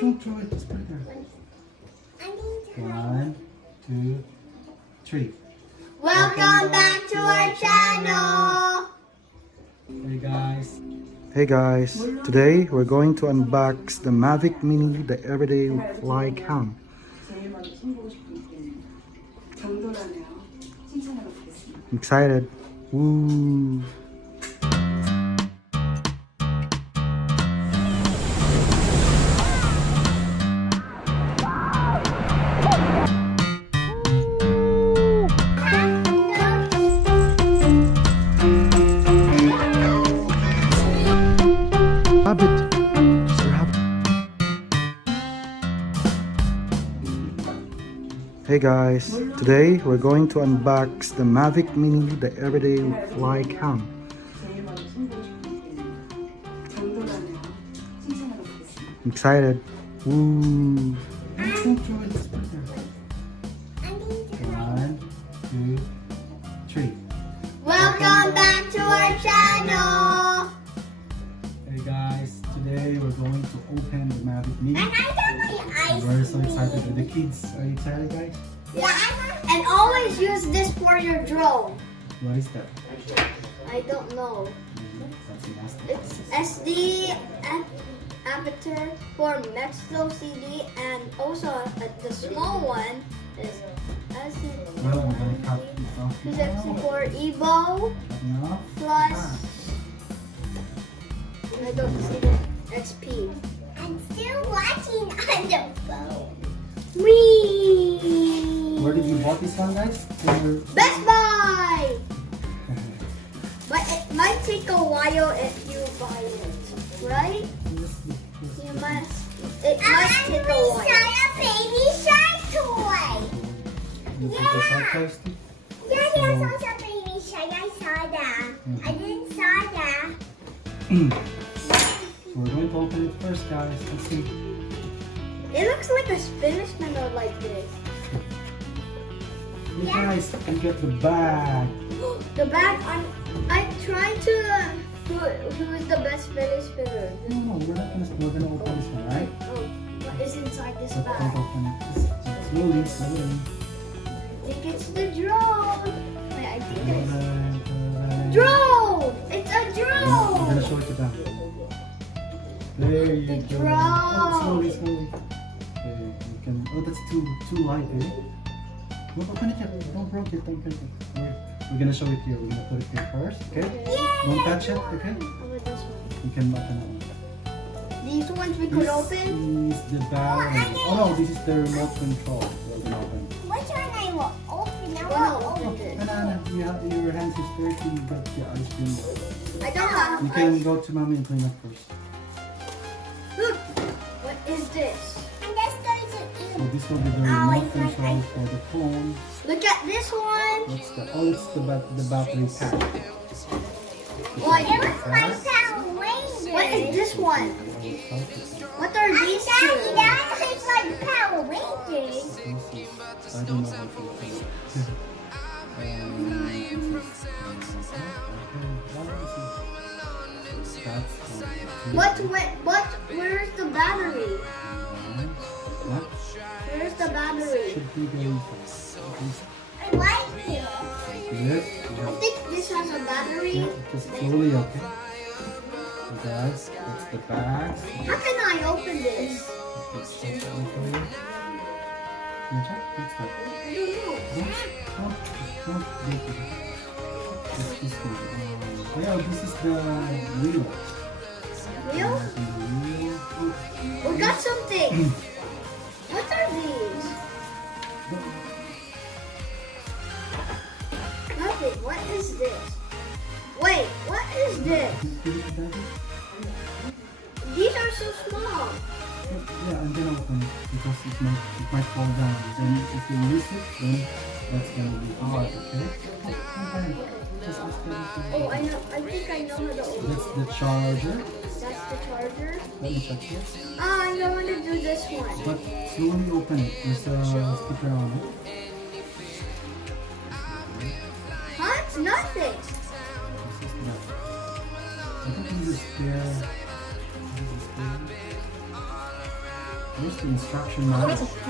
Don't throw it, just put it there. 1, 2, 3. Welcome back to our channel! Hey guys, today we're going to unbox the Mavic Mini, the everyday FlyCam. I'm excited. Woo! Hey guys, today we're going to unbox the Mavic Mini, the everyday FlyCam. I'm excited. Woo! 1, 2, 3. Welcome back to our channel! Hey guys, today we're going to open the Mavic Mini. And I got my eyes. We're so excited with the kids. Are you excited, guys? Yeah, and always use this for your drone. What is that? I don't know. That's nasty. It's SD adapter for Metro CD, and also the small one is Well, I'm gonna cut it off. is actually for Evo No. plus. I don't see the XP. I'm still watching on the phone. Whee! Where did you bought this one, guys? Best Buy! But it might take a while if you buy it, right? You must. It might take a while. We saw a baby shark toy. Yeah, there's also a baby shark. I saw that. I didn't saw that. So we're going to open it first, guys. Let's see. It looks like a Spanish mango like this. You guys can get the bag. The bag. I tried to who is the best Spanish spinner. No, we're gonna open this one, right? Oh, what is inside this Don't bag? open it. Slowly. I think it's the drone. Wait, I think it's drone. It's a I'm drone. gonna show it to them. There you The go. drone. Oh, slowly. Okay, you can. Oh, that's too light, eh? Don't open it yet. Don't break it. We're gonna show it here. We're gonna put it here first, okay? Don't touch it, okay? How about this one? You can open it. These ones we could open. This is the battery. Oh no, this is the remote control. We're gonna open. Which one I will open? I will open this. Banana, you have your hands is dirty. You got the ice cream. I don't have. You can go to mommy and clean up first. Look, what is this? And that's going to eat. So this will be the remote control for the phone. Look at this one. What's the? Oh, it's the battery pack. What? It was my Power Ranger. What is this one? What are these two? That is like Power Rangers. I don't know how to open it. Where's the battery? What? Where's the battery? Should be the I like it. Yes. I think this has a battery. Just slowly, okay? So guys, that's the back. How can I open this? Let's check that one for you. Can you check? What's that? I don't know. Don't break it. It's this one. Yeah, this is the wheel. Real? The wheel. We got something. What are these? Nothing. What is this? Wait, what is this? These are so small. Yeah, I'm gonna open it because it might fall down. Then if you use it, then that's gonna be hard, okay? Oh, I know. I think I know how to open That's the charger. That's the charger. Let me touch it. Oh, I know how to do this one. But slowly open it. There's a sticker on it. Huh? It's nothing. This is not. I think this is spare. This is spare. Here's the instruction manual.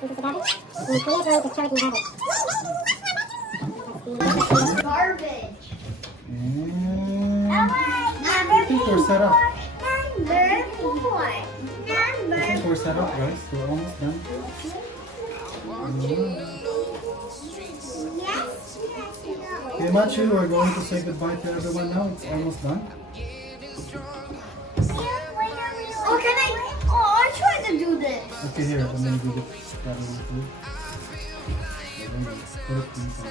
This is the garbage. And Korea is going to charge me garbage. Garbage. And I think we're set up. I think we're set up, guys. We're almost done. Okay, Machu, we're going to say goodbye to everyone now. It's almost done. Oh, can I? Oh, I tried to do this. Okay, here, I'm going to do that one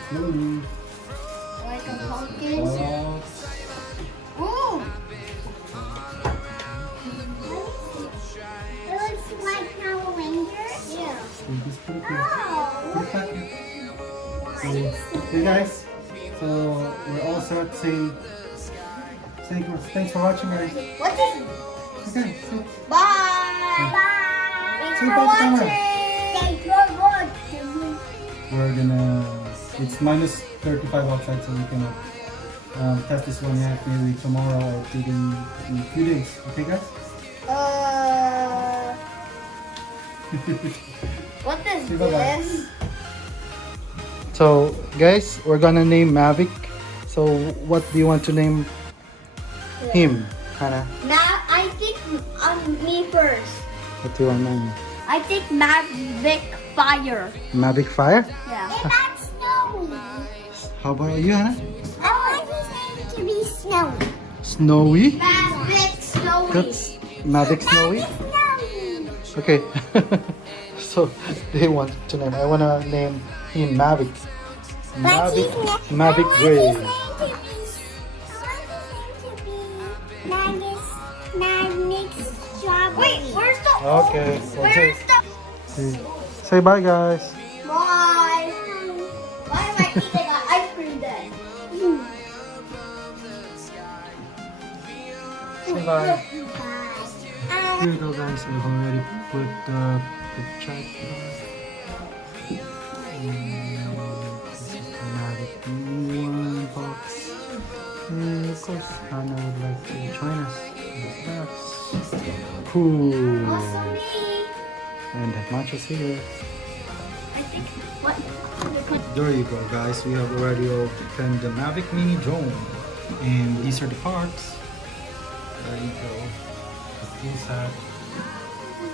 too. Like a pumpkin. Oh, Ooh. It looks like Power Rangers. Yeah. so just put it here. Oh, Put it back here. Okay, guys. So we're all set saying thanks for watching, guys. What is it? Okay, so Bye. Thanks Say for bye to camera. watching. Thanks for watching. we're gonna. It's minus 35 outside, so we can test this one out maybe tomorrow or in a few days. Okay, guys. What is Say bye-bye. this? So, guys, we're gonna name Mavic. So, what do you want to name him, Hannah? Now I think me first. What do you want to name? I think Mavic Fire. Mavic Fire? Yeah. that's snowy. How about you, Hannah? I want his name to be Snowy. Snowy? Mavic Snowy. That's Mavic Snowy? Snowy. Okay. So, they want to name. I want to name him Mavic. Mavic, Mavic Gray. Mavic Strawberry. Wait, where's the? Okay. Where's the? Say bye, guys. Bye. Why am I eating an ice cream then? Say bye. Here we go, guys. I've already put the picture. This is the Mavic Mini 1 box. And of course, Hannah would like to join us in the box. Cool. Also me. And Macho's here. I think what? There you go, guys. We have already opened the Mavic Mini drone. And these are the parts. There you go. The inside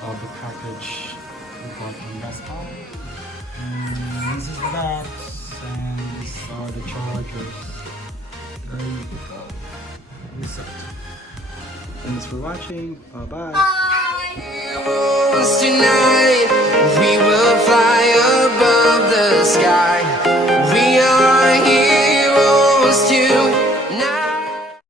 of the package we got on desktop. And this is the box. And these are the chargers. There you go. Reset. Thanks for watching. Bye bye. Bye. Tonight